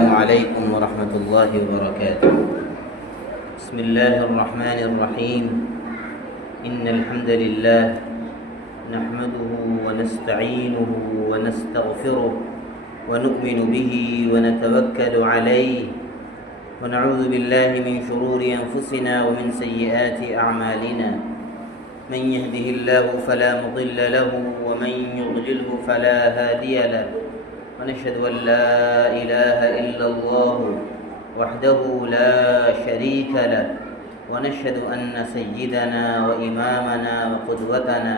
السلام عليكم ورحمة الله وبركاته. بسم الله الرحمن الرحيم. إن الحمد لله نحمده ونستعينه ونستغفره ونؤمن به ونتوكل عليه ونعوذ بالله من شرور أنفسنا ومن سيئات أعمالنا. من يهده الله فلا مضل له ومن يضلله فلا هادي له. ونشهد أن لا إله إلا الله وحده لا شريك له. ونشهد أن سيدنا وإمامنا وقدوتنا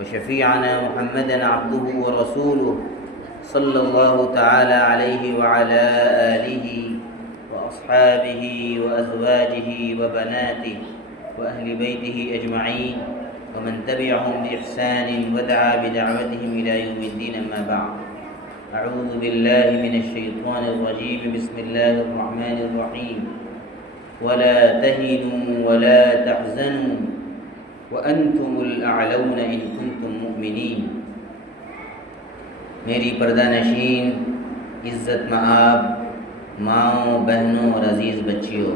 وشفيعنا محمدا عبده ورسوله صلى الله تعالى عليه وعلى آله وأصحابه وأزواجه وبناته وأهل بيته أجمعين ومن تبعهم بإحسان ودعا بدعوتهم إلى يوم الدين. أما بعد، أعوذ بالله من الشيطان الرجيم. بسم الله الرحمن الرحيم. ولا تهنوا ولا تحزنوا وأنتم الأعلون إن كنتم مؤمنين. میری پردہ نشین، عزت مآب ماؤں، بہنوں اور عزیز بچیوں،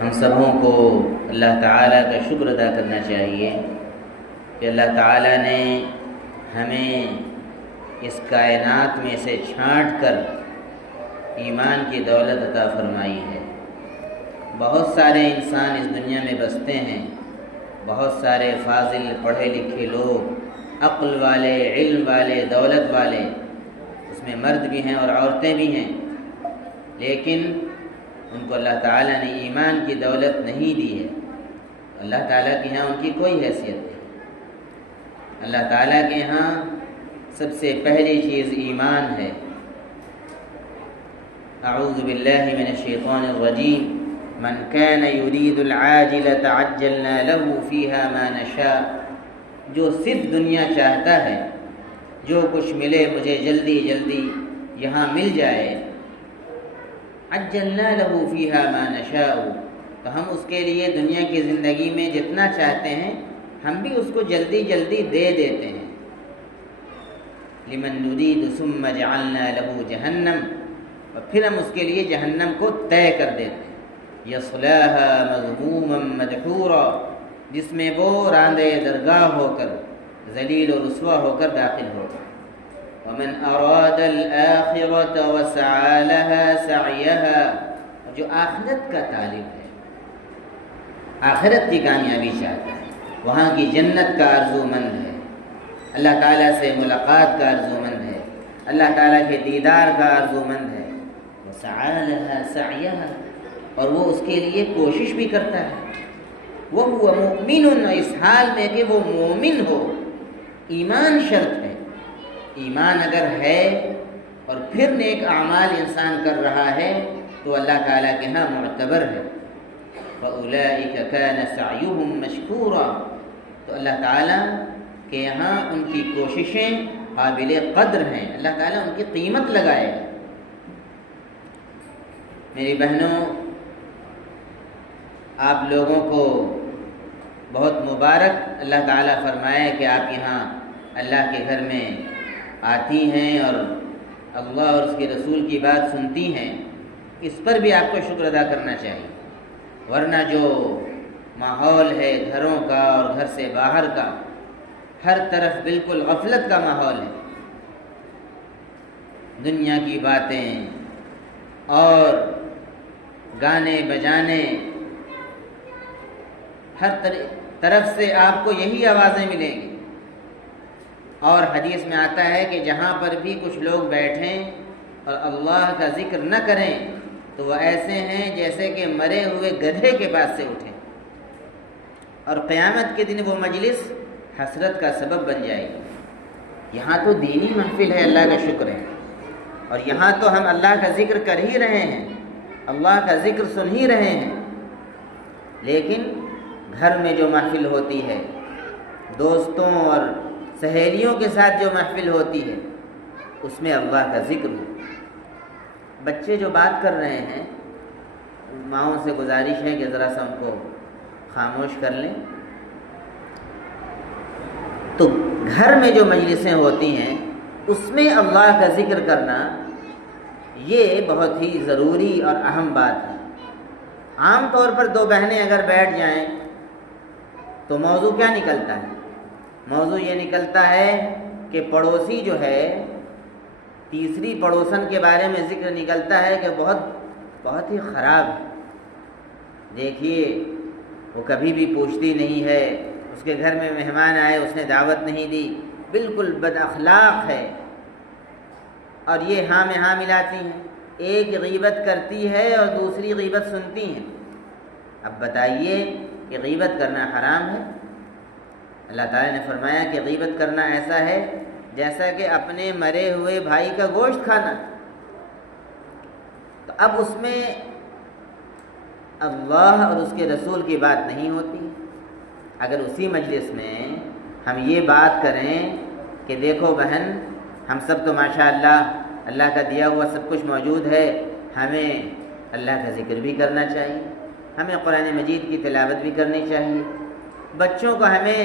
ہم سبوں کو اللہ تعالیٰ کا شکر ادا کرنا چاہیے کہ اللہ تعالیٰ نے ہمیں اس کائنات میں سے چھانٹ کر ایمان کی دولت عطا فرمائی ہے. بہت سارے انسان اس دنیا میں بستے ہیں، بہت سارے فاضل پڑھے لکھے لوگ، عقل والے، علم والے، دولت والے، اس میں مرد بھی ہیں اور عورتیں بھی ہیں، لیکن ان کو اللہ تعالیٰ نے ایمان کی دولت نہیں دی ہے. اللہ تعالیٰ کے یہاں ان کی کوئی حیثیت نہیں. اللہ تعالیٰ کے یہاں سب سے پہلی چیز ایمان ہے. اعوذ باللہ من الشیطان الرجیم. من كان يريد العاجلة عجلنا له فيها ما نشاء. جو صرف دنیا چاہتا ہے، جو کچھ ملے مجھے جلدی جلدی یہاں مل جائے، عجلنا له فيها ما نشاء، تو ہم اس کے لیے دنیا کی زندگی میں جتنا چاہتے ہیں ہم بھی اس کو جلدی جلدی دے دیتے ہیں. لمن نريد ثم جعلنا له جہنم، اور پھر ہم اس کے لیے جہنم کو طے کر دیتے ہیں. یصلاها مذموما مدحورا، جس میں وہ راندے درگاہ ہو کر، ذلیل و رسوا ہو کر داخل ہوگا. ومن اراد الآخرة وسعى لها سعيها، اور جو آخرت کا طالب ہے، آخرت کی کامیابی چاہتا ہے، وہاں کی جنت کا آرزو مند ہے، اللہ تعالیٰ سے ملاقات کا آرزو مند ہے، اللہ تعالیٰ کے دیدار کا آرزو مند ہے. وسعى لها سعيها، اور وہ اس کے لیے کوشش بھی کرتا ہے. وَهُوَ مُؤْمِنٌ، اس حال میں کہ وہ مومن ہو. ایمان شرط ہے. ایمان اگر ہے اور پھر نیک اعمال انسان کر رہا ہے تو اللہ تعالیٰ کے ہاں معتبر ہے. وَأُولَئِكَ كَانَ سَعْيُهُمْ مَشْكُورًا، تو اللہ تعالیٰ کے یہاں ان کی کوششیں قابل قدر ہیں. اللہ تعالیٰ ان کی قیمت لگائے. میری بہنوں، آپ لوگوں کو بہت مبارک اللہ تعالیٰ فرمائے کہ آپ یہاں اللہ کے گھر میں آتی ہیں اور اللہ اور اس کے رسول کی بات سنتی ہیں. اس پر بھی آپ کو شکر ادا کرنا چاہیے، ورنہ جو ماحول ہے گھروں کا اور گھر سے باہر کا، ہر طرف بالکل غفلت کا ماحول ہے. دنیا کی باتیں اور گانے بجانے، ہر طرف سے آپ کو یہی آوازیں ملیں گی. اور حدیث میں آتا ہے کہ جہاں پر بھی کچھ لوگ بیٹھیں اور اللہ کا ذکر نہ کریں تو وہ ایسے ہیں جیسے کہ مرے ہوئے گدھے کے پاس سے اٹھیں، اور قیامت کے دن وہ مجلس حسرت کا سبب بن جائے گی. یہاں تو دینی محفل ہے، اللہ کا شکر ہے، اور یہاں تو ہم اللہ کا ذکر کر ہی رہے ہیں، اللہ کا ذکر سن ہی رہے ہیں، لیکن گھر میں جو محفل ہوتی ہے، دوستوں اور سہیلیوں کے ساتھ جو محفل ہوتی ہے، اس میں اللہ کا ذکر ہو. بچے جو بات کر رہے ہیں، ماؤں سے گزارش ہے کہ ذرا سا ان کو خاموش کر لیں. تو گھر میں جو مجلسیں ہوتی ہیں اس میں اللہ کا ذکر کرنا یہ بہت ہی ضروری اور اہم بات ہے۔ عام طور پر دو بہنیں اگر بیٹھ جائیں تو موضوع کیا نکلتا ہے؟ موضوع یہ نکلتا ہے کہ پڑوسی جو ہے، تیسری پڑوسن کے بارے میں ذکر نکلتا ہے کہ بہت ہی خراب ہے، دیکھیے وہ کبھی بھی پوچھتی نہیں ہے، اس کے گھر میں مہمان آئے اس نے دعوت نہیں دی، بالکل بد اخلاق ہے، اور یہ ہاں میں ہاں ملاتی ہیں، ایک غیبت کرتی ہے اور دوسری غیبت سنتی ہیں۔ اب بتائیے کہ غیبت کرنا حرام ہے؟ اللہ تعالیٰ نے فرمایا کہ غیبت کرنا ایسا ہے جیسا کہ اپنے مرے ہوئے بھائی کا گوشت کھانا۔ تو اب اس میں اللہ اور اس کے رسول کی بات نہیں ہوتی۔ اگر اسی مجلس میں ہم یہ بات کریں کہ دیکھو بہن، ہم سب تو ماشاءاللہ اللہ کا دیا ہوا سب کچھ موجود ہے، ہمیں اللہ کا ذکر بھی کرنا چاہیے، ہمیں قرآن مجید کی تلاوت بھی کرنی چاہیے، بچوں کو ہمیں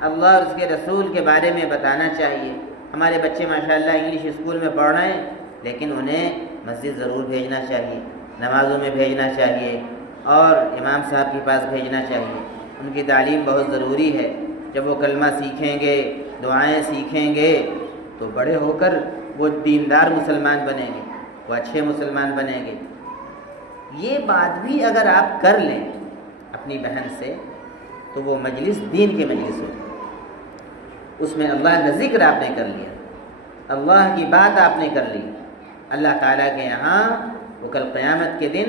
اللہ اور اس کے رسول کے بارے میں بتانا چاہیے۔ ہمارے بچے ماشاءاللہ انگلش اسکول میں پڑھ رہے ہیں، لیکن انہیں مسجد ضرور بھیجنا چاہیے، نمازوں میں بھیجنا چاہیے اور امام صاحب کے پاس بھیجنا چاہیے۔ ان کی تعلیم بہت ضروری ہے۔ جب وہ کلمہ سیکھیں گے، دعائیں سیکھیں گے، تو بڑے ہو کر وہ دیندار مسلمان بنیں گے، وہ اچھے مسلمان بنیں گے۔ یہ بات بھی اگر آپ کر لیں اپنی بہن سے تو وہ مجلس دین کے مجلس ہوگی، اس میں اللہ کا ذکر آپ نے کر لیا، اللہ کی بات آپ نے کر لی، اللہ تعالیٰ کے یہاں وہ کل قیامت کے دن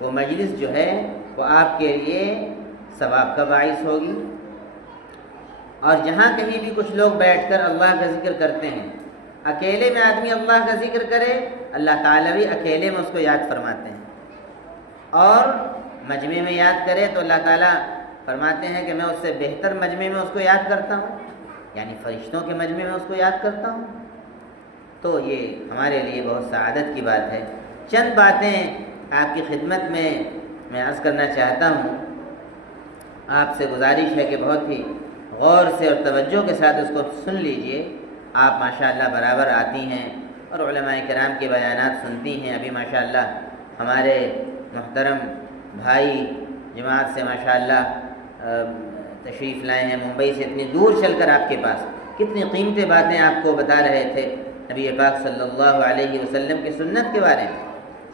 وہ مجلس جو ہے وہ آپ کے لیے ثواب کا باعث ہوگی۔ اور جہاں کہیں بھی کچھ لوگ بیٹھ کر اللہ کا ذکر کرتے ہیں، اکیلے میں آدمی اللہ کا ذکر کرے، اللہ تعالیٰ بھی اکیلے میں اس کو یاد فرماتے ہیں، اور مجمع میں یاد کرے تو اللہ تعالیٰ فرماتے ہیں کہ میں اس سے بہتر مجمع میں اس کو یاد کرتا ہوں، یعنی فرشتوں کے مجمع میں اس کو یاد کرتا ہوں۔ تو یہ ہمارے لیے بہت سعادت کی بات ہے۔ چند باتیں آپ کی خدمت میں عرض کرنا چاہتا ہوں۔ آپ سے گزارش ہے کہ بہت ہی غور سے اور توجہ کے ساتھ اس کو سن لیجئے۔ آپ ماشاءاللہ برابر آتی ہیں اور علماء کرام کے بیانات سنتی ہیں۔ ابھی ماشاءاللہ ہمارے محترم بھائی جماعت سے ماشاءاللہ تشریف لائے ہیں، ممبئی سے اتنی دور چل کر آپ کے پاس کتنی قیمتی باتیں آپ کو بتا رہے تھے نبی پاک صلی اللہ علیہ وسلم کی سنت کے بارے میں۔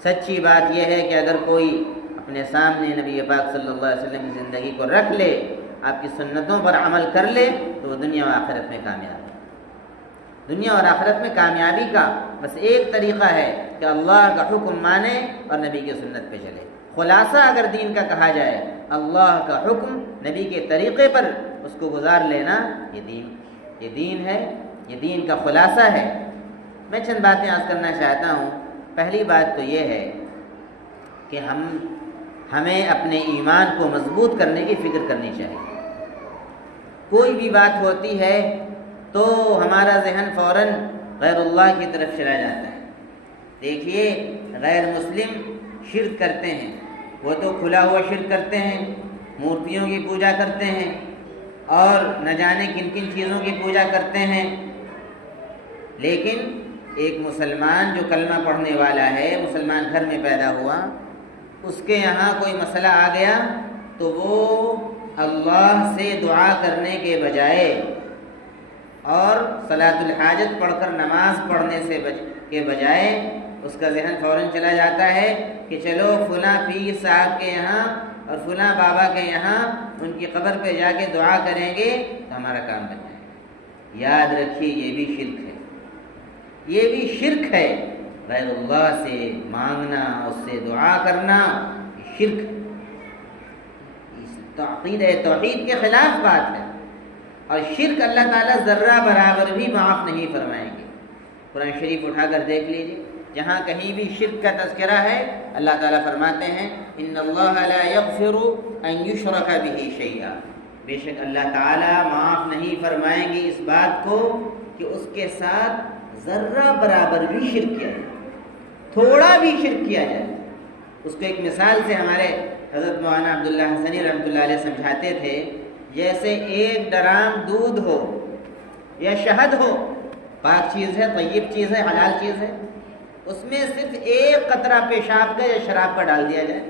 سچی بات یہ ہے کہ اگر کوئی اپنے سامنے نبی پاک صلی اللہ علیہ وسلم کی زندگی کو رکھ لے، آپ کی سنتوں پر عمل کر لے، تو وہ دنیا و آخرت میں کامیاب ہے۔ دنیا اور آخرت میں کامیابی کا بس ایک طریقہ ہے کہ اللہ کا حکم مانے اور نبی کی سنت پہ چلے۔ خلاصہ اگر دین کا کہا جائے، اللہ کا حکم نبی کے طریقے پر اس کو گزار لینا، یہ دین ہے، یہ دین کا خلاصہ ہے۔ میں چند باتیں عرض کرنا چاہتا ہوں۔ پہلی بات تو یہ ہے کہ ہمیں اپنے ایمان کو مضبوط کرنے کی فکر کرنی چاہیے۔ کوئی بھی بات ہوتی ہے تو ہمارا ذہن فوراً غیر اللہ کی طرف چلا جاتا ہے۔ دیکھیے غیر مسلم شرک کرتے ہیں، وہ تو کھلا ہوا شرک کرتے ہیں، مورتیوں کی پوجا کرتے ہیں اور نہ جانے کن کن چیزوں کی پوجا کرتے ہیں، لیکن ایک مسلمان جو کلمہ پڑھنے والا ہے، مسلمان گھر میں پیدا ہوا، اس کے یہاں کوئی مسئلہ آ گیا تو وہ اللہ سے دعا کرنے کے بجائے اور صلاۃ الحاجت پڑھ کر نماز پڑھنے کے بجائے اس کا ذہن فوراً چلا جاتا ہے کہ چلو فلاں پیر صاحب کے یہاں اور فلاں بابا کے یہاں ان کی قبر پہ جا کے دعا کریں گے تو ہمارا کام بن جائے گا۔ یاد رکھیے یہ بھی شرک ہے، یہ بھی شرک ہے۔ غیر اللہ سے مانگنا، اس سے دعا کرنا، یہ شرک ہے، توحید کے خلاف بات ہے، اور شرک اللہ تعالیٰ ذرہ برابر بھی معاف نہیں فرمائیں گے۔ قرآن شریف اٹھا کر دیکھ لیجیے، جہاں کہیں بھی شرک کا تذکرہ ہے اللہ تعالیٰ فرماتے ہیں ان اللہ لا یغفر ان یشرک بہ شیئا، بے شک اللہ تعالیٰ معاف نہیں فرمائیں گے اس بات کو کہ اس کے ساتھ ذرہ برابر بھی شرک کیا جائے، تھوڑا بھی شرک کیا جائے۔ اس کو ایک مثال سے ہمارے حضرت مولانا عبداللہ حسنی رحمۃ اللہ علیہ سمجھاتے تھے، جیسے ایک ڈرام دودھ ہو یا شہد ہو پاک چیز ہے، طیب چیز ہے، حلال چیز ہے، اس میں صرف ایک قطرہ پیشاب کا یا شراب کا ڈال دیا جائے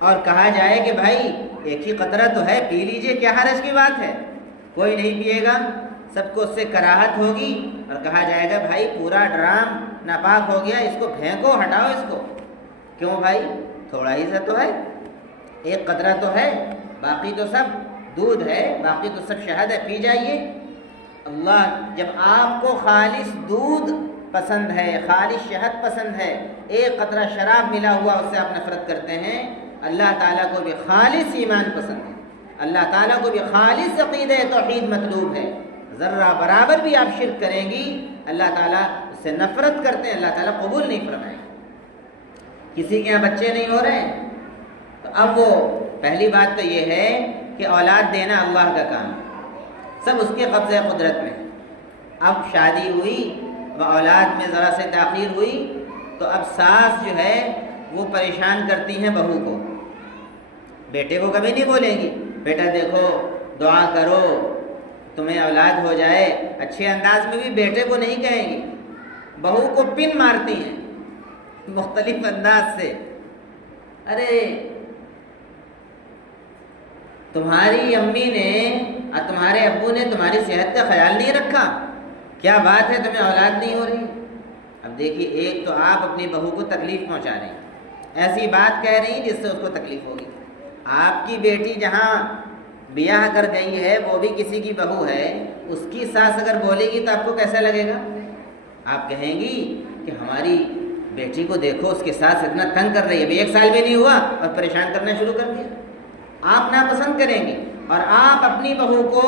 اور کہا جائے کہ بھائی ایک ہی قطرہ تو ہے، پی لیجئے، کیا حرج کی بات ہے؟ کوئی نہیں پیے گا، سب کو اس سے کراہت ہوگی اور کہا جائے گا بھائی پورا ڈرام ناپاک ہو گیا، اس کو پھینکو، ہٹاؤ اس کو۔ کیوں بھائی؟ تھوڑا ہی سا تو ہے، ایک قطرہ تو ہے، باقی تو سب دودھ ہے، باقی تو سب شہد ہے، پی جائیے۔ اللہ جب آپ کو خالص دودھ پسند ہے، خالص شہد پسند ہے، ایک قطرہ شراب ملا ہوا اس سے آپ نفرت کرتے ہیں، اللہ تعالیٰ کو بھی خالص ایمان پسند ہے، اللہ تعالیٰ کو بھی خالص عقیدہ توحید مطلوب ہے۔ ذرہ برابر بھی آپ شرک کریں گی، اللہ تعالیٰ اس سے نفرت کرتے ہیں، اللہ تعالیٰ قبول نہیں فرمائے۔ کسی کے یہاں بچے نہیں ہو رہے ہیں تو اب وہ پہلی بات تو یہ ہے کہ اولاد دینا اللہ کا کام ہے، سب اس کے قبضہ قدرت میں۔ اب شادی ہوئی، اولاد میں ذرا سے تاخیر ہوئی تو اب ساس جو ہے وہ پریشان کرتی ہیں بہو کو۔ بیٹے کو کبھی نہیں بولیں گی بیٹا دیکھو دعا کرو تمہیں اولاد ہو جائے، اچھے انداز میں بھی بیٹے کو نہیں کہیں گی، بہو کو پن مارتی ہیں مختلف انداز سے۔ ارے تمہاری امی نے اور تمہارے ابو نے تمہاری صحت کا خیال نہیں رکھا، کیا بات ہے تمہیں اولاد نہیں ہو رہی؟ اب دیکھیے، ایک تو آپ اپنی بہو کو تکلیف پہنچا رہے ہیں، ایسی بات کہہ رہی ہیں جس سے اس کو تکلیف ہوگی۔ آپ کی بیٹی جہاں بیاہ کر گئی ہے وہ بھی کسی کی بہو ہے، اس کی ساس اگر بولے گی تو آپ کو کیسا لگے گا؟ آپ کہیں گی کہ ہماری بیٹی کو دیکھو، اس کے ساس اتنا تنگ کر رہی ہے، ابھی 1 سال بھی نہیں ہوا اور پریشان کرنا شروع کر دیا۔ آپ ناپسند کریں گے اور آپ اپنی بہو کو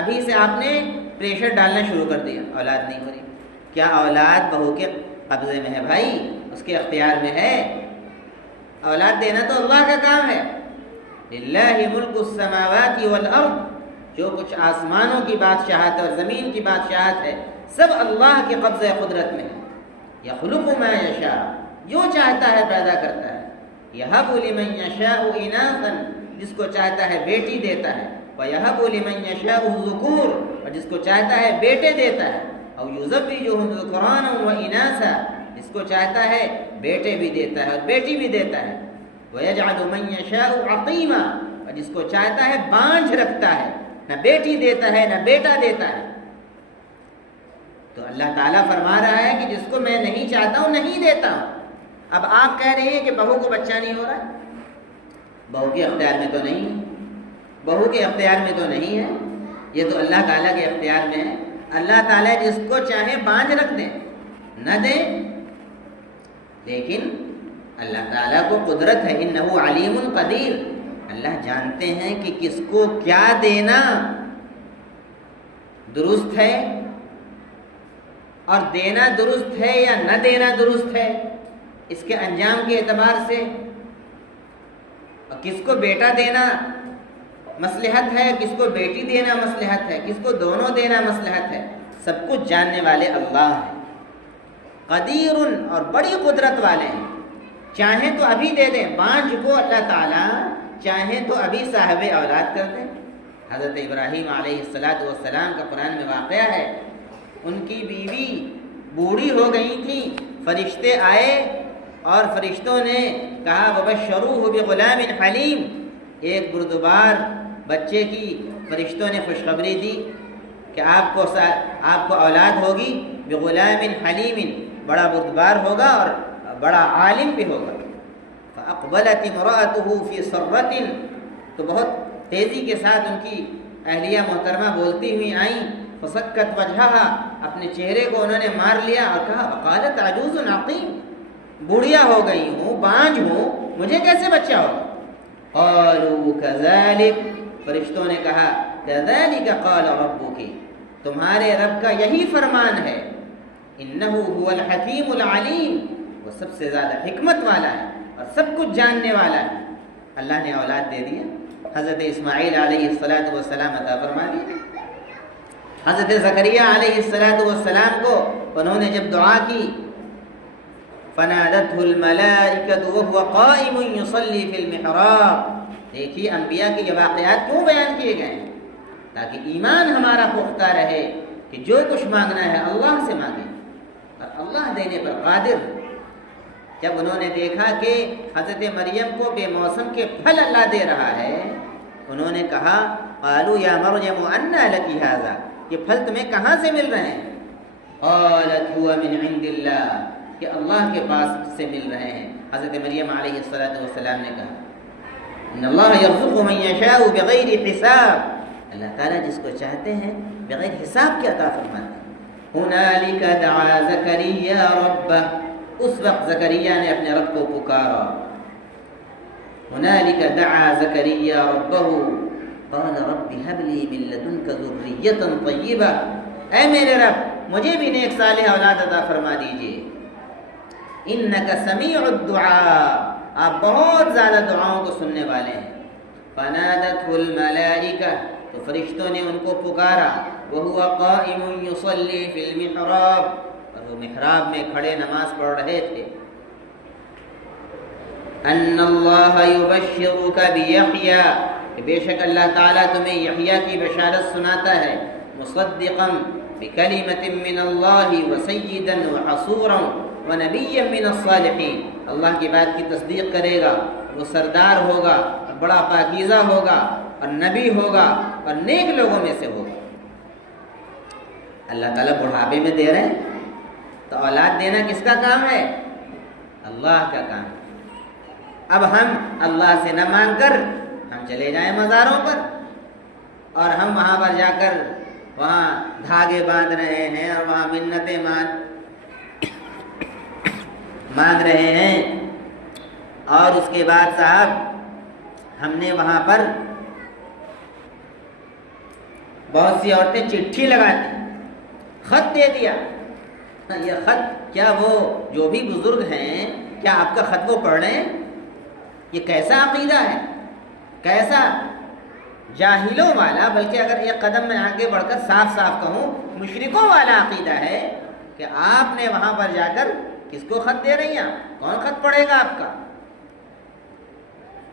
ابھی سے آپ نے پریشر ڈالنا شروع کر دیا، اولاد نہیں ہو رہی۔ کیا اولاد بہو کے قبضے میں ہے بھائی؟ اس کے اختیار میں ہے؟ اولاد دینا تو اللہ کا کام ہے۔ للہ ملک السماوات والارض، جو کچھ آسمانوں کی بادشاہت اور زمین کی بادشاہت ہے سب اللہ کے قبضہ قدرت میں ہے۔ یخلق ما یشاء، جو چاہتا ہے پیدا کرتا ہے۔ یہب لمن یشاء اناثا، جس کو چاہتا ہے بیٹی دیتا ہے، ویہب لمن یشاء الذکور، اور جس کو چاہتا ہے بیٹے دیتا ہے، او یزوجہم ذکرانا واناثا، جس کو چاہتا ہے بیٹے بھی دیتا ہے اور بیٹی بھی دیتا ہے، وَيَجْعَلُ مَن يَشَاءُ عَقِيمًا، اور جس کو چاہتا ہے بانجھ رکھتا ہے، نہ بیٹی دیتا ہے نہ بیٹا دیتا ہے۔ تو اللہ تعالیٰ فرما رہا ہے کہ جس کو میں نہیں چاہتا ہوں نہیں دیتا ہوں۔ اب آپ کہہ رہے ہیں کہ بہو کو بچہ نہیں ہو رہا ہے، بہو کے اختیار میں تو نہیں ہے، بہو کے اختیار میں تو نہیں ہے، یہ تو اللہ تعالیٰ کے اختیار میں ہے۔ اللہ تعالیٰ جس کو چاہے بانجھ رکھ دیں، نہ دیں، لیکن اللہ تعالیٰ کو قدرت ہے، انہ علیم قدیر، اللہ جانتے ہیں کہ کس کو کیا دینا درست ہے اور دینا درست ہے یا نہ دینا درست ہے، اس کے انجام کے اعتبار سے، اور کس کو بیٹا دینا مصلحت ہے، کس کو بیٹی دینا مصلحت ہے، کس کو دونوں دینا مصلحت ہے، سب کچھ جاننے والے اللہ ہیں، قدیر، اور بڑی قدرت والے ہیں۔ چاہیں تو ابھی دے دیں، بانجھ کو اللہ تعالیٰ چاہیں تو ابھی صاحب اولاد کر دیں۔ حضرت ابراہیم علیہ السلام کا قرآن میں واقعہ ہے، ان کی بیوی بوڑھی ہو گئی تھی، فرشتے آئے اور فرشتوں نے کہا وَبَشَّرُوهُ بِغُلَامٍ حَلِيمٍ، ایک بردبار بچے کی فرشتوں نے خوشخبری دی کہ آپ کو اولاد ہوگی، بغلام حلیم، بڑا بردبار ہوگا اور بڑا عالم بھی ہوگا۔ فَأَقْبَلَتِ امْرَأَتُهُ فِي صَرَّةٍ، تو بہت تیزی کے ساتھ ان کی اہلیہ محترمہ بولتی ہوئی آئیں، فَسَكَّتْ وَجْهَهَا، اپنے چہرے کو انہوں نے مار لیا اور کہا وَقَالَتْ عَجُوزٌ عَقِيمٌ، بوڑھیا ہو گئی ہوں، بانجھ ہوں، مجھے کیسے بچہ ہوگا؟ قَالُوا كَذَلِكَ، فرشتوں نے کہا كَذَلِكَ قَالَ رَبُّكِ، تمہارے رب کا یہی فرمان ہے، انه هو الحکیم العلیم، وہ سب سے زیادہ حکمت والا ہے اور سب کچھ جاننے والا ہے۔ اللہ نے اولاد دے دیا، حضرت اسماعیل علیہ السلام عطا فرما دیا۔ حضرت زکریا علیہ السلام کو انہوں نے جب دعا کی، فنادته الملائکۃ وهو قائم یصلی فی المحراب، دیکھیے انبیاء کے یہ واقعات کیوں بیان کیے گئے ہیں؟ تاکہ ایمان ہمارا پختہ رہے، کہ جو کچھ مانگنا ہے اللہ سے مانگیں اور اللہ دینے پر قادر۔ جب انہوں نے دیکھا کہ حضرت مریم کو بے موسم کے پھل اللہ دے رہا ہے، انہوں نے کہا قالوا یا مریم انا لکی ھذا، یہ پھل تمہیں کہاں سے مل رہے ہیں؟ قالت هو من عند اللہ، کہ اللہ کے پاس سے مل رہے ہیں۔ حضرت مریم علیہ السلام نے کہا ان اللہ یرزق من یشاء بغیر حساب، اللہ تعالیٰ جس کو چاہتے ہیں بغیر حساب کے عطا فرماتے ہیں۔ ہنالک دعا زکریا ربہ، اس وقت زکریا نے اپنے رب کو پکارا۔ ہنالک دعا زکریا ربہ قال رب هب لي من لدنك ذرية طیبہ، اے میرے رب مجھے بھی نیک صالح اولاد عطا فرما دیجئے۔ انک سمیع الدعاء، آپ بہت زیادہ دعاؤں کو سننے والے ہیں۔ فنادته الملائکہ، تو فرشتوں نے ان کو پکارا، وهو قائم يصلي في المحراب، اور وہ محراب میں کھڑے نماز پڑھ رہے تھے۔ ان اللہ یبشرک بیحییٰ، کہ بے شک اللہ تعالیٰ تمہیں یحییٰ کی بشارت سناتا ہے، مصدقا بکلمۃ من اللہ وسیدا وحصورا ونبیا من الصالحین، اللہ کی بات کی تصدیق کرے گا، وہ سردار ہوگا اور بڑا پاکیزہ ہوگا اور نبی ہوگا اور نیک لوگوں میں سے ہوگا۔ اللہ تعالیٰ بڑھاپے میں دے رہے ہیں تو اولاد دینا کس کا کام ہے؟ اللہ کا کام ہے۔ اب ہم اللہ سے نہ مانگ کر ہم چلے جائیں مزاروں پر اور ہم وہاں پر جا کر وہاں دھاگے باندھ رہے ہیں اور وہاں منتیں مانگ رہے ہیں، اور اس کے بعد صاحب ہم نے وہاں پر بہت سی عورتیں چٹھی لگاتی، خط دے دیا۔ یہ خط کیا وہ جو بھی بزرگ ہیں کیا آپ کا خط وہ پڑھ رہے ہیں؟ یہ کیسا عقیدہ ہے، کیسا جاہلوں والا، بلکہ اگر ایک قدم میں آگے بڑھ کر صاف صاف کہوں مشرکوں والا عقیدہ ہے کہ آپ نے وہاں پر جا کر کس کو خط دے رہی ہیں؟ کون خط پڑھے گا آپ کا؟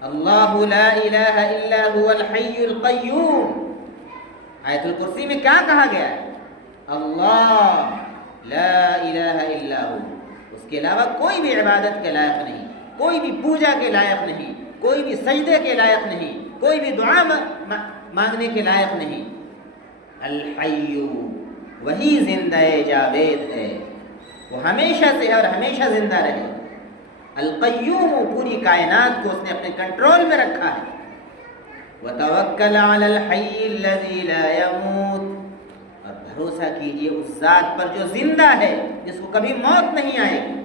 اللہ لا الہ الا هو الحی القیوم، آیت الکرسی میں کیا کہا گیا ہے؟ اللہ لا الہ الا ہو، اس کے علاوہ کوئی بھی عبادت کے لائق نہیں، کوئی بھی پوجا کے لائق نہیں، کوئی بھی سجدے کے لائق نہیں، کوئی بھی دعا مانگنے کے لائق نہیں۔ الحی، وہی زندہ جاوید ہے، وہ ہمیشہ سے اور ہمیشہ زندہ رہے۔ القیوم، پوری کائنات کو اس نے اپنے کنٹرول میں رکھا ہے۔ وتوکل علی الحی الذی لا یموت، اور بھروسہ کیجئے اس ذات پر جو زندہ ہے، جس کو کبھی موت نہیں آئے گی۔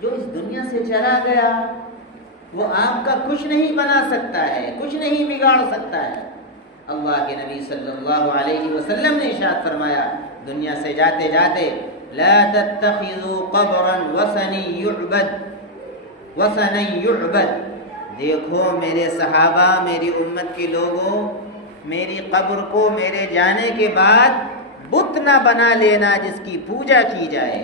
جو اس دنیا سے چلا گیا وہ آپ کا کچھ نہیں بنا سکتا ہے، کچھ نہیں بگاڑ سکتا ہے۔ اللہ کے نبی صلی اللہ علیہ وسلم نے ارشاد فرمایا دنیا سے جاتے جاتے، لا تتخذوا قبرا وثنا يعبد، دیکھو میرے صحابہ، میری امت کے لوگوں، میری قبر کو میرے جانے کے بعد بت نہ بنا لینا جس کی پوجا کی جائے۔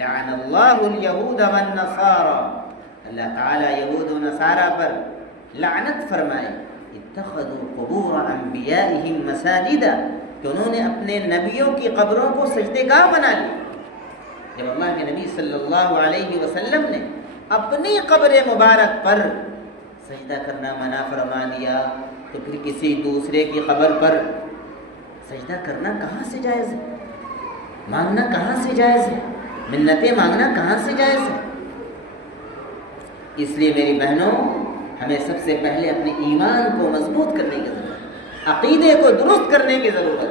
لعن اللہ الیہود والنصارى، اللہ تعالیٰ یہود و نصارہ پر لعنت فرمائے۔ اتخذوا قبور انبیائہم مساجدا، کہ انہوں نے اپنے نبیوں کی قبروں کو سجدے گاہ بنا لی۔ جب اللہ کے نبی صلی اللہ علیہ وسلم نے اپنی قبر مبارک پر سجدہ کرنا منع فرما دیا، تو پھر کسی دوسرے کی قبر پر سجدہ کرنا کہاں سے جائز ہے؟ مانگنا کہاں سے جائز ہے؟ منتیں مانگنا کہاں سے جائز ہے؟ اس لیے میری بہنوں، ہمیں سب سے پہلے اپنے ایمان کو مضبوط کرنے کی ضرورت ہے، عقیدے کو درست کرنے کی ضرورت ہے۔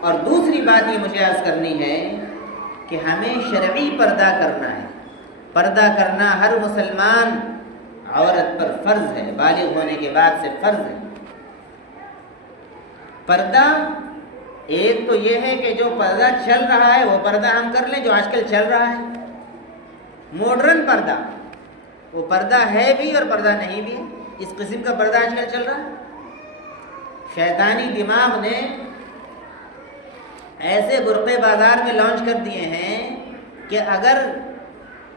اور دوسری بات یہ مجھے عرض کرنی ہے کہ ہمیں شرعی پردہ کرنا ہے۔ پردہ کرنا ہر مسلمان عورت پر فرض ہے، بالغ ہونے کے بعد سے فرض ہے۔ پردہ ایک تو یہ ہے کہ جو پردہ چل رہا ہے وہ پردہ ہم کر لیں، جو آج کل چل رہا ہے ماڈرن پردہ، وہ پردہ ہے بھی اور پردہ نہیں بھی، اس قسم کا پردہ آج کل چل رہا ہے۔ شیطانی دماغ نے ایسے برقعے بازار میں لانچ کر دیے ہیں کہ اگر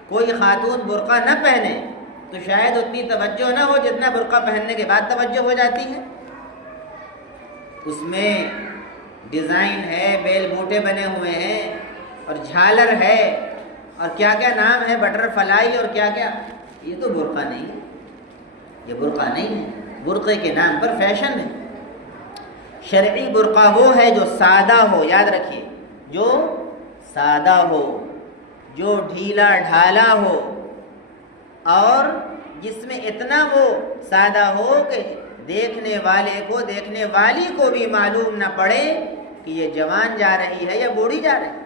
کوئی خاتون برقع نہ پہنے تو شاید اتنی توجہ نہ ہو جتنا برقع پہننے کے بعد توجہ ہو جاتی ہے۔ اس میں ڈیزائن ہے، بیل بوٹے بنے ہوئے ہیں اور جھالر ہے اور کیا کیا نام ہے، بٹر فلائی اور کیا کیا، یہ تو برقع نہیں ہے، یہ برقع نہیں ہے، برقعے کے نام پر فیشن ہے۔ شرعی برقع وہ ہے جو سادہ ہو، یاد رکھیے، جو سادہ ہو، جو ڈھیلا ڈھالا ہو، اور جس میں اتنا وہ سادہ ہو کہ دیکھنے والے کو، دیکھنے والی کو بھی معلوم نہ پڑے کہ یہ جوان جا رہی ہے یا بوڑھی جا رہی ہے۔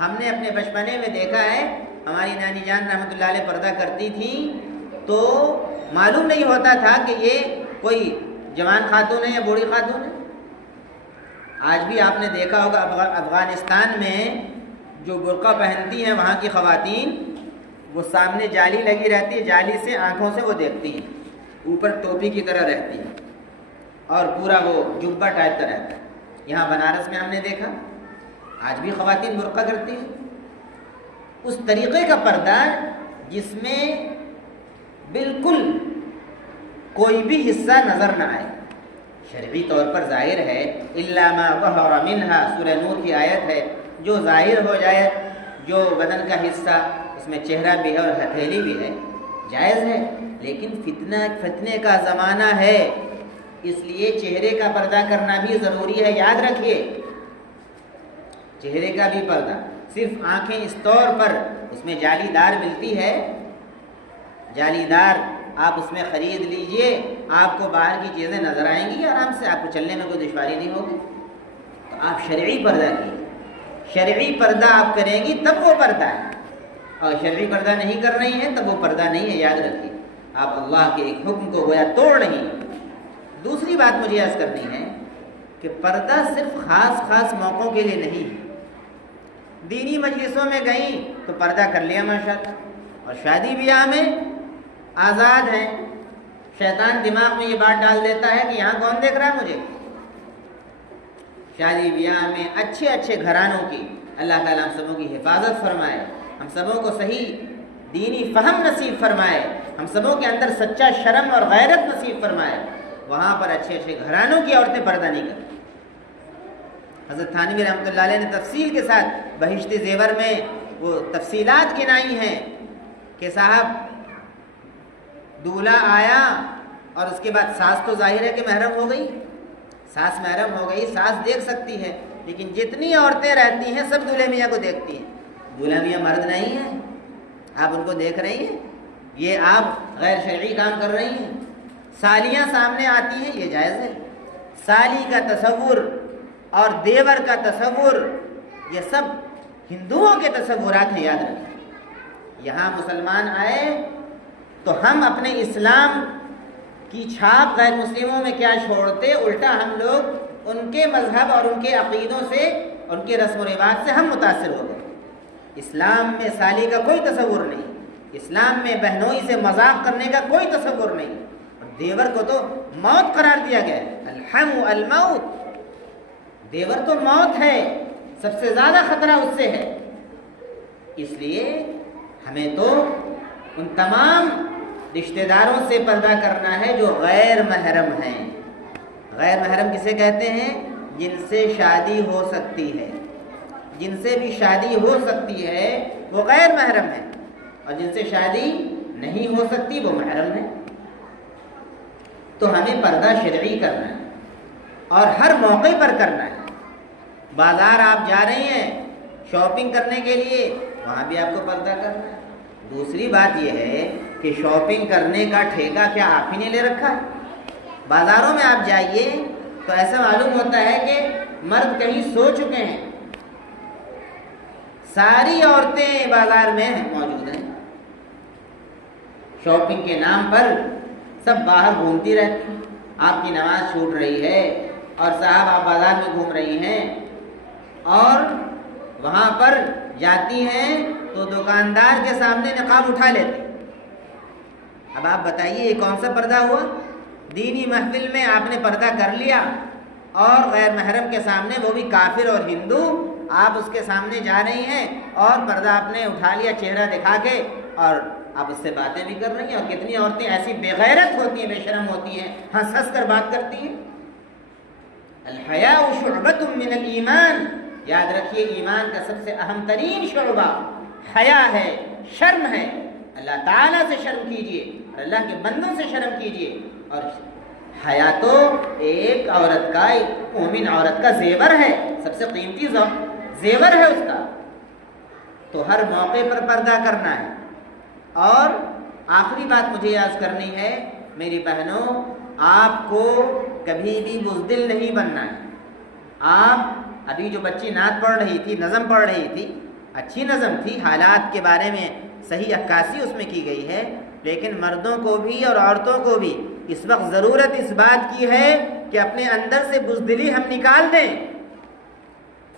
ہم نے اپنے بچپنے میں دیکھا ہے، ہماری نانی جان رحمۃ اللہ علیہ پردہ کرتی تھی تو معلوم نہیں ہوتا تھا کہ یہ کوئی جوان خاتون ہے یا بوڑھی خاتون ہے۔ آج بھی آپ نے دیکھا ہوگا افغانستان میں جو برقع پہنتی ہیں وہاں کی خواتین، وہ سامنے جالی لگی رہتی ہے، جالی سے آنکھوں سے وہ دیکھتی ہیں، اوپر ٹوپی کی طرح رہتی ہے اور پورا وہ جبہ ٹائپ کا رہتا ہے۔ یہاں بنارس میں ہم نے دیکھا، آج بھی خواتین برقع کرتی ہیں، اس طریقے کا پردہ جس میں بالکل کوئی بھی حصہ نظر نہ آئے، شرعی طور پر ظاہر ہے، الا ما ظہر منہا، سورہ نور کی آیت ہے، جو ظاہر ہو جائے، جو بدن کا حصہ، اس میں چہرہ بھی ہے اور ہتھیلی بھی ہے، جائز ہے، لیکن فتنے کا زمانہ ہے، اس لیے چہرے کا پردہ کرنا بھی ضروری ہے، یاد رکھیے، چہرے کا بھی پردہ، صرف آنکھیں اس طور پر، اس میں جالی دار ملتی ہے، جالی دار آپ اس میں خرید لیجئے، آپ کو باہر کی چیزیں نظر آئیں گی آرام سے، آپ کو چلنے میں کوئی دشواری نہیں ہوگی، تو آپ شرعی پردہ کیجیے، شرعی پردہ آپ کریں گی تب وہ پردہ ہے، اور شرعی پردہ نہیں کر رہی ہیں تب وہ پردہ نہیں ہے، یاد رکھیے، آپ اللہ کے ایک حکم کو گویا توڑ رہی ہیں۔ دوسری بات مجھے عرض کرنی ہے کہ پردہ صرف خاص موقعوں کے لیے نہیں ہے، دینی مجلسوں میں گئیں تو پردہ کر لیا ماشاءاللہ، اور شادی بیاہ میں آزاد ہیں، شیطان دماغ میں یہ بات ڈال دیتا ہے کہ یہاں کون دیکھ رہا ہے مجھے۔ شادی بیاہ میں اچھے اچھے گھرانوں کی اللہ تعالیٰ ہم سبوں کی حفاظت فرمائے، ہم سبوں کو صحیح دینی فہم نصیب فرمائے، ہم سبوں کے اندر سچا شرم اور غیرت نصیب فرمائے، وہاں پر اچھے اچھے گھرانوں کی عورتیں پردہ نہیں کرتی۔ حضرت تھانوی رحمۃ اللہ علیہ نے تفصیل کے ساتھ بہشت زیور میں وہ تفصیلات گنائی ہیں کہ صاحب دولہا آیا اور اس کے بعد ساس تو ظاہر ہے کہ محرم ہو گئی، ساس محرم ہو گئی، ساس دیکھ سکتی ہے، لیکن جتنی عورتیں رہتی ہیں سب دولہے میاں کو دیکھتی ہیں، دولہا میاں مرد نہیں ہے، آپ ان کو دیکھ رہی ہیں، یہ آپ غیر شرعی کام کر رہی ہیں۔ سالیاں سامنے آتی ہیں، یہ جائز ہے، سالی کا تصور اور دیور کا تصور یہ سب ہندوؤں کے تصورات ہیں، یاد رکھیں۔ یہاں مسلمان آئے تو ہم اپنے اسلام کی چھاپ غیر مسلموں میں کیا چھوڑتے، الٹا ہم لوگ ان کے مذہب اور ان کے عقیدوں سے، ان کے رسم و رواج سے ہم متاثر ہو گئے۔ اسلام میں سالی کا کوئی تصور نہیں، اسلام میں بہنوئی سے مذاق کرنے کا کوئی تصور نہیں، اور دیور کو تو موت قرار دیا گیا ہے، الحم الموت، دیور تو موت ہے، سب سے زیادہ خطرہ اس سے ہے۔ اس لیے ہمیں تو ان تمام رشتہ داروں سے پردہ کرنا ہے جو غیر محرم ہیں۔ غیر محرم کسے کہتے ہیں؟ جن سے شادی ہو سکتی ہے، جن سے بھی شادی ہو سکتی ہے وہ غیر محرم ہے، اور جن سے شادی نہیں ہو سکتی وہ محرم ہے۔ تو ہمیں پردہ شرعی کرنا ہے اور ہر موقع پر کرنا ہے۔ بازار آپ جا رہے ہیں شاپنگ کرنے کے لیے، وہاں بھی آپ کو پردہ کرنا ہے۔ دوسری بات یہ ہے کہ شاپنگ کرنے کا ٹھیکہ کیا آپ ہی نے لے رکھا ہے؟ بازاروں میں آپ جائیے تو ایسا معلوم ہوتا ہے کہ مرد کہیں سو چکے ہیں، ساری عورتیں بازار میں موجود ہیں، شاپنگ کے نام پر سب باہر گھومتی رہتی ہیں، آپ کی نماز چھوٹ رہی ہے اور صاحب آپ بازار میں گھوم رہی ہیں، اور وہاں پر جاتی ہیں تو دکاندار کے سامنے نقاب اٹھا لیتی۔ اب آپ بتائیے یہ کون سا پردہ ہوا؟ دینی محفل میں آپ نے پردہ کر لیا اور غیر محرم کے سامنے، وہ بھی کافر اور ہندو، آپ اس کے سامنے جا رہی ہیں اور پردہ آپ نے اٹھا لیا چہرہ دکھا کے، اور آپ اس سے باتیں بھی کر رہی ہیں۔ اور کتنی عورتیں ایسی بے غیرت ہوتی ہیں، بے شرم ہوتی ہیں، ہنس ہنس کر بات کرتی ہیں۔ الحیاء شعبۃ من الایمان، یاد رکھیے ایمان کا سب سے اہم ترین شعبہ حیا ہے، شرم ہے۔ اللہ تعالیٰ سے شرم کیجئے اور اللہ کے بندوں سے شرم کیجئے۔ اور حیا تو ایک عورت کا، ایک مومن عورت کا زیور ہے، سب سے قیمتی زیور ہے اس کا، تو ہر موقع پر پردہ کرنا ہے۔ اور آخری بات مجھے یاد کرنی ہے میری بہنوں، آپ کو کبھی بھی بزدل نہیں بننا ہے۔ آپ ابھی جو بچی نعت پڑھ رہی تھی، نظم پڑھ رہی تھی، اچھی نظم تھی، حالات کے بارے میں صحیح عکاسی اس میں کی گئی ہے، لیکن مردوں کو بھی اور عورتوں کو بھی اس وقت ضرورت اس بات کی ہے کہ اپنے اندر سے بزدلی ہم نکال دیں۔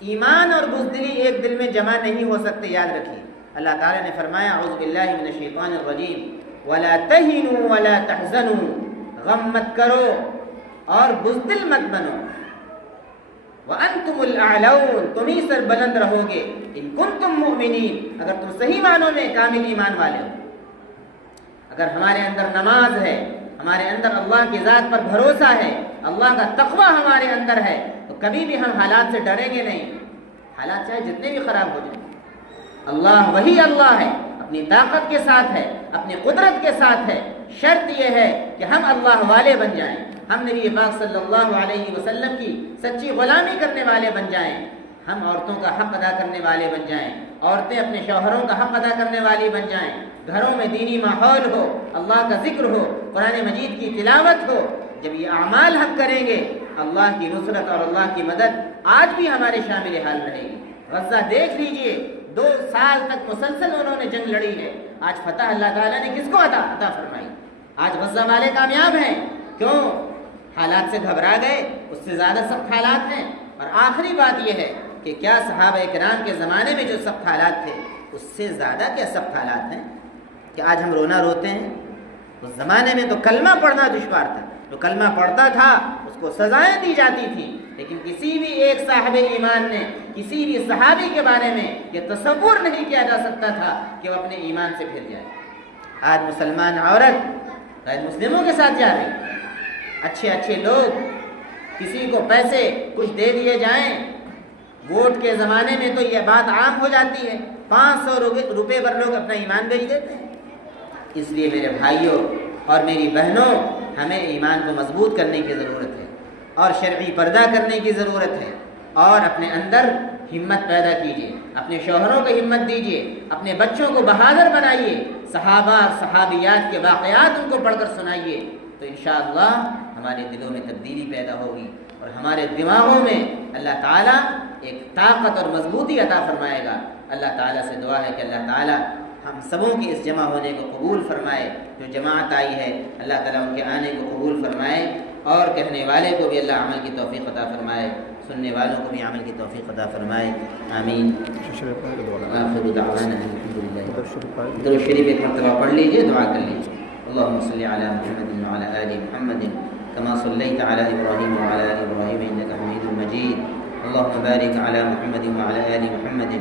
ایمان اور بزدلی ایک دل میں جمع نہیں ہو سکتے، یاد رکھیے۔ اللہ تعالیٰ نے فرمایا اعوذ باللہ من الشیطان الرجیم وَلَا تَهِنُوا وَلَا تَحْزَنُوا، غم مت کرو اور بزدل مت بنو، وَأَنْتُمُ الْأَعْلَوْنَ، تم ہی سر بلند رہو گے، إِن كُنتُم مُؤْمِنِينَ، اگر تم صحیح معنوں میں کامل ایمان والے ہو۔ اگر ہمارے اندر نماز ہے، ہمارے اندر اللہ کی ذات پر بھروسہ ہے، اللہ کا تقوی ہمارے اندر ہے، تو کبھی بھی ہم حالات سے ڈریں گے نہیں، حالات چاہے جتنے بھی خراب ہو جائیں۔ اللہ وہی اللہ ہے، اپنی طاقت کے ساتھ ہے، اپنی قدرت کے ساتھ ہے۔ شرط یہ ہے کہ ہم اللہ والے بن جائیں، ہم نبی پاک صلی اللہ علیہ وسلم کی سچی غلامی کرنے والے بن جائیں، ہم عورتوں کا حق ادا کرنے والے بن جائیں، عورتیں اپنے شوہروں کا حق ادا کرنے والی بن جائیں، گھروں میں دینی ماحول ہو، اللہ کا ذکر ہو، قرآن مجید کی تلاوت ہو۔ جب یہ اعمال ہم کریں گے، اللہ کی نصرت اور اللہ کی مدد آج بھی ہمارے شامل حال رہے گی۔ غزہ دیکھ لیجئے، 2 سال تک مسلسل انہوں نے جنگ لڑی ہے، آج فتح اللہ تعالیٰ نے کس کو عطا فرمائی؟ آج غزہ والے کامیاب ہیں، کیوں؟ حالات سے گھبرا گئے، اس سے زیادہ سخت حالات ہیں۔ اور آخری بات یہ ہے کہ کیا صحابہ کرام کے زمانے میں جو سخت حالات تھے، اس سے زیادہ کیا سخت حالات ہیں کہ آج ہم رونا روتے ہیں؟ اس زمانے میں تو کلمہ پڑھنا دشوار تھا، جو کلمہ پڑھتا تھا اس کو سزائیں دی جاتی تھیں، لیکن کسی بھی ایک صاحب ایمان نے کسی بھی صحابی کے بارے میں یہ تصور نہیں کیا جا سکتا تھا کہ وہ اپنے ایمان سے پھر جائے۔ آج مسلمان عورت غیر مسلموں کے ساتھ جا رہی، اچھے لوگ، کسی کو پیسے کچھ دے دیے جائیں، ووٹ کے زمانے میں تو یہ بات عام ہو جاتی ہے، 500 روپے پر لوگ اپنا ایمان بیچ دیتے ہیں۔ اس لیے میرے بھائیوں اور میری بہنوں، ہمیں ایمان کو مضبوط کرنے کی ضرورت ہے اور شرعی پردہ کرنے کی ضرورت ہے، اور اپنے اندر ہمت پیدا کیجیے، اپنے شوہروں کو ہمت دیجیے، اپنے بچوں کو بہادر بنائیے، صحابہ اور صحابیات کے واقعات ان کو پڑھ کر سنائیے، تو انشاءاللہ ہمارے دلوں میں تبدیلی پیدا ہوگی اور ہمارے دماغوں میں اللہ تعالیٰ ایک طاقت اور مضبوطی عطا فرمائے گا۔ اللہ تعالیٰ سے دعا ہے کہ اللہ تعالیٰ ہم سبوں کی اس جمع ہونے کو قبول فرمائے، جو جماعت آئی ہے اللہ تعالیٰ ان کے آنے کو قبول فرمائے، اور کہنے والے کو بھی اللہ عمل کی توفیق عطا فرمائے، سننے والوں کو بھی عمل کی توفیق عطا فرمائے، آمین۔ آخر دعوانا الحمدللہ۔ درود شریف ایک مرتبہ پڑھ لیجئے، دعا کر لیجئے۔ اللهم صل على محمد وعلى آل محمد كما صليت على إبراهيم وعلى آل إبراهيم إنك حميد مجيد، اللهم بارك على محمد وعلى آل محمد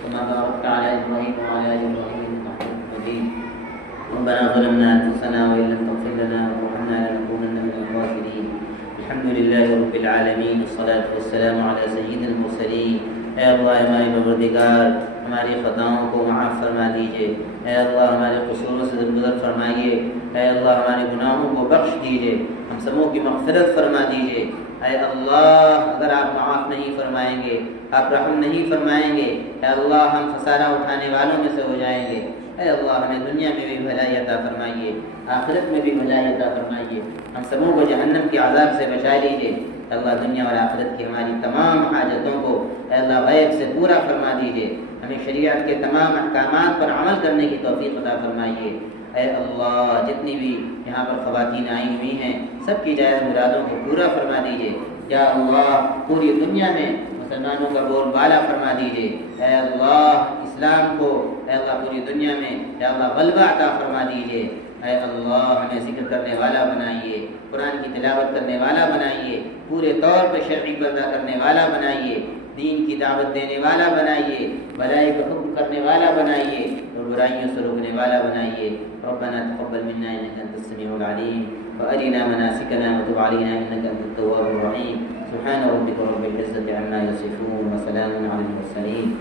كما باركت على إبراهيم وعلى آل إبراهيم إنك حميد مجيد، ربنا ظلمنا أنفسنا وإن لم تغفر لنا وترحمنا لنكونن من الخاسرين، الحمد لله رب العالمين، والصلاة والسلام على سيد المرسلين۔ اے اللہ ہمارے پروردگار، ہماری خطاؤں کو معاف فرما دیجئے، اے اللہ ہمارے قصوروں سے درگزر فرمائیے، اے اللہ ہمارے گناہوں کو بخش دیجئے، ہم سبوں کی مغفرت فرما دیجئے۔ اے اللہ اگر آپ معاف نہیں فرمائیں گے، آپ رحم نہیں فرمائیں گے، اے اللہ ہم خسارہ اٹھانے والوں میں سے ہو جائیں گے۔ اے اللہ ہمیں دنیا میں بھی بھلائی عطا فرمائیے، آخرت میں بھی بھلائی عطا فرمائیے، ہم سبوں کو جہنم کے عذاب سے بچا لیجئے۔ اللہ دنیا اور آخرت کی ہماری تمام حاجتوں کو اے اللہ غیب سے پورا فرما دیجئے، ہمیں شریعت کے تمام احکامات پر عمل کرنے کی توفیق عطا فرمائیے۔ اے اللہ جتنی بھی یہاں پر خواتین آئی ہوئی ہیں، سب کی جائز مرادوں کو پورا فرما دیجئے۔ یا اللہ پوری دنیا میں مسلمانوں کا بول بالا فرما دیجئے۔ اے اللہ اسلام کو اے اللہ پوری دنیا میں یا اللہ غلبہ عطا فرما دیجئے۔ اے اللہ ہمیں ذکر کرنے والا بنائیے، قرآن کی تلاوت کرنے والا بنائیے، پورے طور پر شرعی پردہ کرنے والا بنائیے، دین کی دعوت دینے والا بنائیے، بھلائی کا حکم کرنے والا بنائیے اور برائیوں سے روکنے والا بنائیے۔ ربنا تقبل منا انك انت السميع العليم وارنا مناسكنا وتب علينا انك انت التواب الرحيم۔ سبحان ربك رب العزة عما يصفون وسلام على المرسلين